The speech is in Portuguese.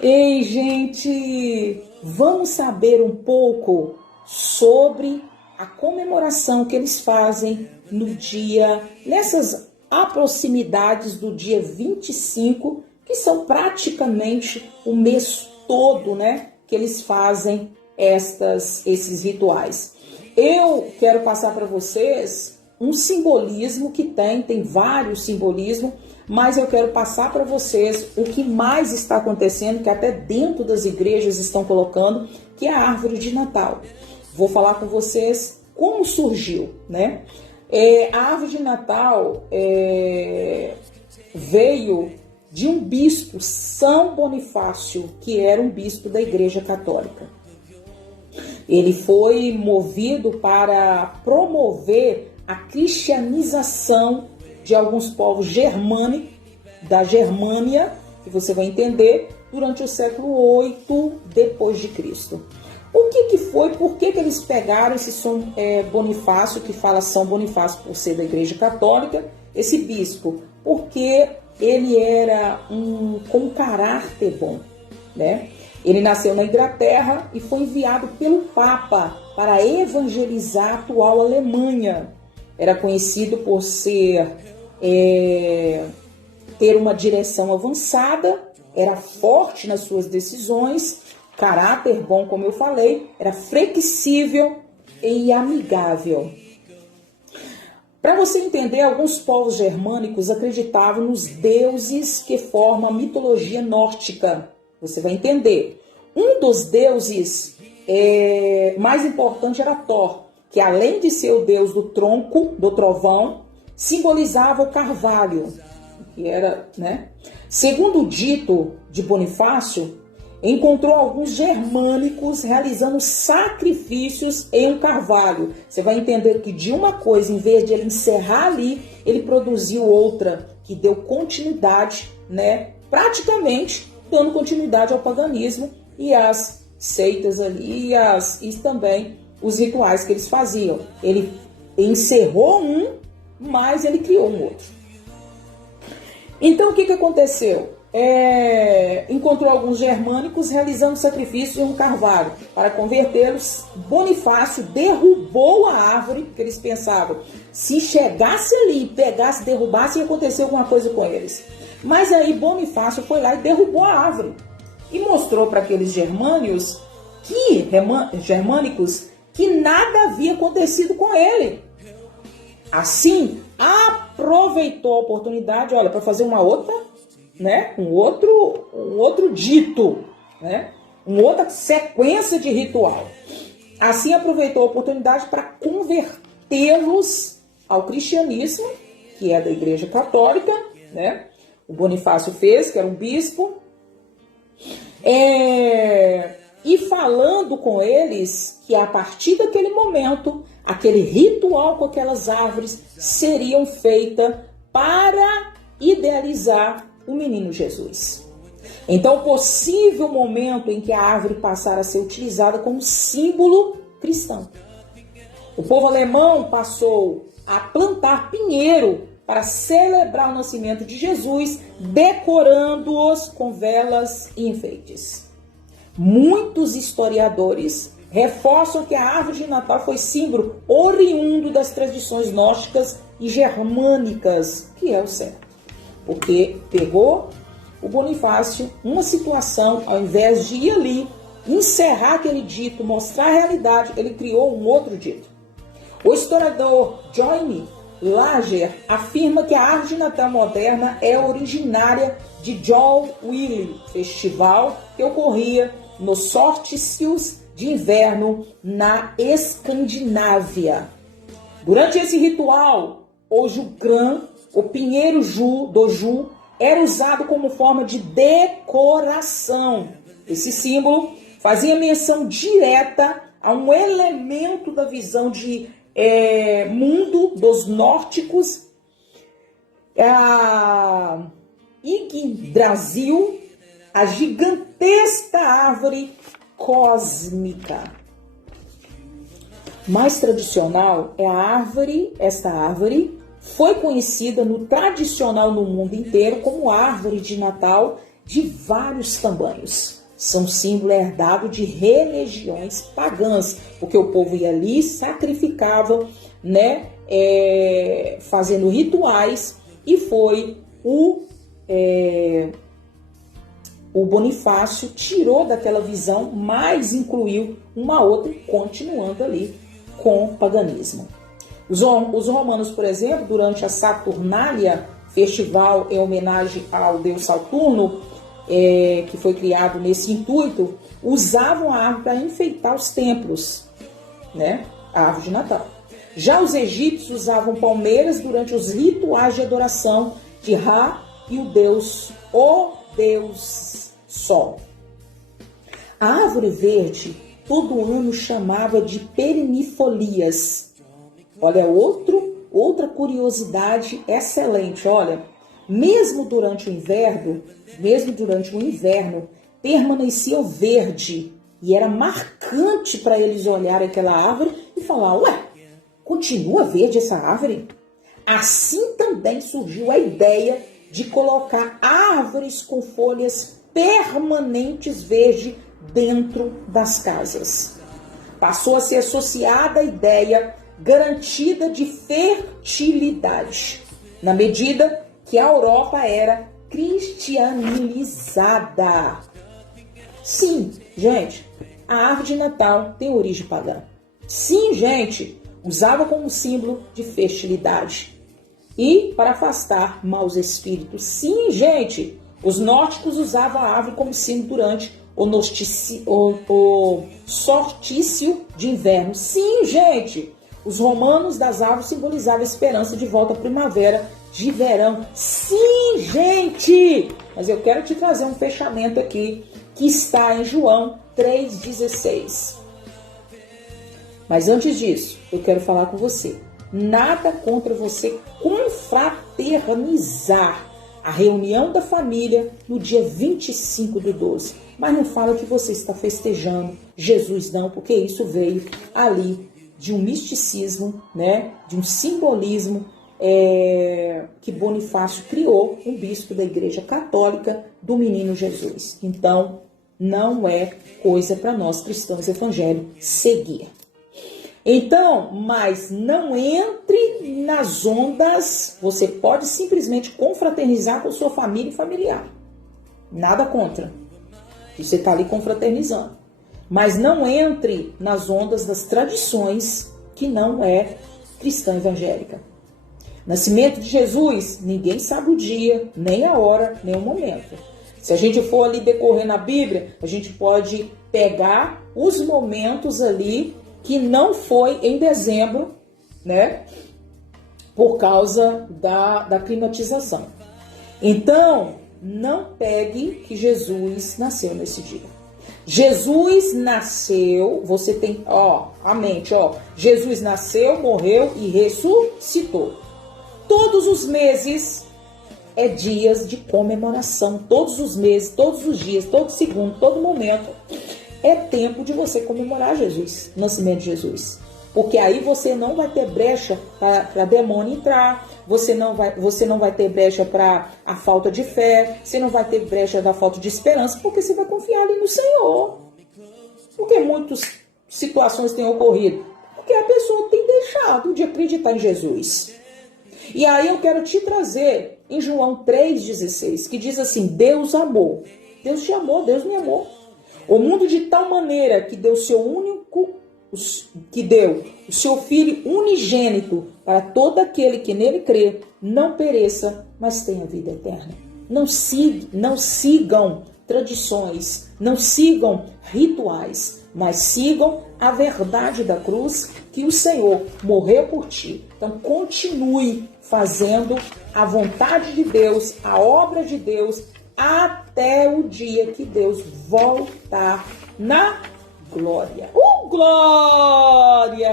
Ei, gente, vamos saber um pouco sobre a comemoração que eles fazem no dia, nessas proximidades do dia 25, que são praticamente o mês todo, né, que eles fazem esses rituais. Eu quero passar para vocês um simbolismo que tem vários simbolismos, mas eu quero passar para vocês o que mais está acontecendo, que até dentro das igrejas estão colocando, que é a árvore de Natal. Vou falar com vocês como surgiu, né? A árvore de Natal veio de um bispo, São Bonifácio, que era um bispo da Igreja Católica. Ele foi movido para promover a cristianização de alguns povos germânicos, da Germânia, que você vai entender, durante o século VIII depois de Cristo. O que foi? Por que eles pegaram esse São Bonifácio, que fala São Bonifácio por ser da Igreja Católica, esse bispo? Porque ele era com um caráter bom, né? Ele nasceu na Inglaterra e foi enviado pelo Papa para evangelizar a atual Alemanha. Era conhecido por ter uma direção avançada, era forte nas suas decisões, caráter bom, como eu falei, era flexível e amigável. Para você entender, alguns povos germânicos acreditavam nos deuses que formam a mitologia nórdica. Você vai entender. Um dos deuses mais importantes era Thor, que além de ser o deus do tronco, do trovão, simbolizava o carvalho, que era, né? Segundo o dito de Bonifácio, encontrou alguns germânicos realizando sacrifícios em um carvalho. Você vai entender que de uma coisa, em vez de ele encerrar ali, ele produziu outra, que deu continuidade, né? Praticamente dando continuidade ao paganismo e às seitas ali e também os rituais que eles faziam. Ele encerrou mas ele criou um outro. Então o que aconteceu? Encontrou alguns germânicos realizando sacrifícios em um carvalho. Para convertê-los, Bonifácio derrubou a árvore, porque eles pensavam, se chegasse ali, pegasse, derrubasse, ia acontecer alguma coisa com eles. Mas aí Bonifácio foi lá e derrubou a árvore. E mostrou para aqueles germânicos que nada havia acontecido com ele. Assim, aproveitou a oportunidade, olha, para fazer uma outra, né, um outro dito, né, uma outra sequência de ritual. Assim, aproveitou a oportunidade para convertê-los ao cristianismo, que é da Igreja Católica, né? O Bonifácio fez, que era um bispo, e falando com eles que a partir daquele momento, aquele ritual com aquelas árvores seriam feitas para idealizar o menino Jesus. Então, o possível momento em que a árvore passara a ser utilizada como símbolo cristão. O povo alemão passou a plantar pinheiro para celebrar o nascimento de Jesus, decorando-os com velas e enfeites. Muitos historiadores reforçam que a árvore de Natal foi símbolo oriundo das tradições gnósticas e germânicas, que é o certo. Porque pegou o Bonifácio uma situação, ao invés de ir ali, encerrar aquele dito, mostrar a realidade, ele criou um outro dito. O historiador Johnny Lager afirma que a árvore de Natal moderna é originária de Joel Willy, festival que ocorria nos solstícios de inverno na Escandinávia. Durante esse ritual, o Jukran, o pinheiro do era usado como forma de decoração. Esse símbolo fazia menção direta a um elemento da visão de mundo dos nórdicos, Yggdrasil, a gigantesca árvore cósmica. Mais tradicional é esta árvore foi conhecida no tradicional no mundo inteiro como árvore de Natal de vários tamanhos. São símbolo herdado de religiões pagãs, porque o povo ia ali, sacrificava, né, fazendo rituais, e foi o Bonifácio tirou daquela visão, mas incluiu uma outra, continuando ali com o paganismo. Os romanos, por exemplo, durante a Saturnália, festival em homenagem ao deus Saturno, que foi criado nesse intuito, usavam a árvore para enfeitar os templos, né? A árvore de Natal. Já os egípcios usavam palmeiras durante os rituais de adoração de Ra e o deus Sol. A árvore verde todo ano chamava de perennifolias. Olha, outra curiosidade excelente. Olha, mesmo durante o inverno, permanecia verde. E era marcante para eles olharem aquela árvore e falar, ué, continua verde essa árvore? Assim também surgiu a ideia de colocar árvores com folhas permanentes verde dentro das casas. Passou a ser associada a ideia garantida de fertilidade, na medida que a Europa era cristianizada. Sim, gente, a árvore de Natal tem origem pagã. Sim, gente, usava como símbolo de fertilidade e para afastar maus espíritos. Sim, gente, os nórdicos usavam a árvore como símbolo durante o solstício de inverno. Sim, gente, os romanos das árvores simbolizavam a esperança de volta à primavera, de verão. Sim, gente! Mas eu quero te trazer um fechamento aqui, que está em João 3,16. Mas antes disso, eu quero falar com você. Nada contra você confraternizar a reunião da família no dia 25/12. Mas não fala que você está festejando Jesus, não, porque isso veio ali de um misticismo, né, de um simbolismo que Bonifácio criou, um bispo da Igreja Católica, do menino Jesus. Então, não é coisa para nós cristãos evangélicos seguir. Então, mas não entre nas ondas, você pode simplesmente confraternizar com sua família e familiar. Nada contra. Você está ali confraternizando. Mas não entre nas ondas das tradições que não é cristã evangélica. Nascimento de Jesus, ninguém sabe o dia, nem a hora, nem o momento. Se a gente for ali decorrer na Bíblia, a gente pode pegar os momentos ali que não foi em dezembro, né? Por causa da climatização. Então, não pegue que Jesus nasceu nesse dia. Jesus nasceu, você tem, a mente, Jesus nasceu, morreu e ressuscitou. Todos os meses é dias de comemoração. Todos os meses, todos os dias, todo segundo, todo momento é tempo de você comemorar Jesus, o nascimento de Jesus. Porque aí você não vai ter brecha para demônio entrar, você não vai ter brecha para a falta de fé, você não vai ter brecha da falta de esperança, porque você vai confiar ali no Senhor. Porque muitas situações têm ocorrido? Porque a pessoa tem deixado de acreditar em Jesus. E aí eu quero te trazer em João 3,16, que diz assim, Deus amou. Deus te amou, Deus me amou. O mundo de tal maneira que deu o seu Filho unigênito para todo aquele que nele crê, não pereça, mas tenha vida eterna. Não sigam tradições, não sigam rituais, mas sigam a verdade da cruz, que o Senhor morreu por ti. Então continue fazendo a vontade de Deus, a obra de Deus, até o dia que Deus voltar na glória. Glória!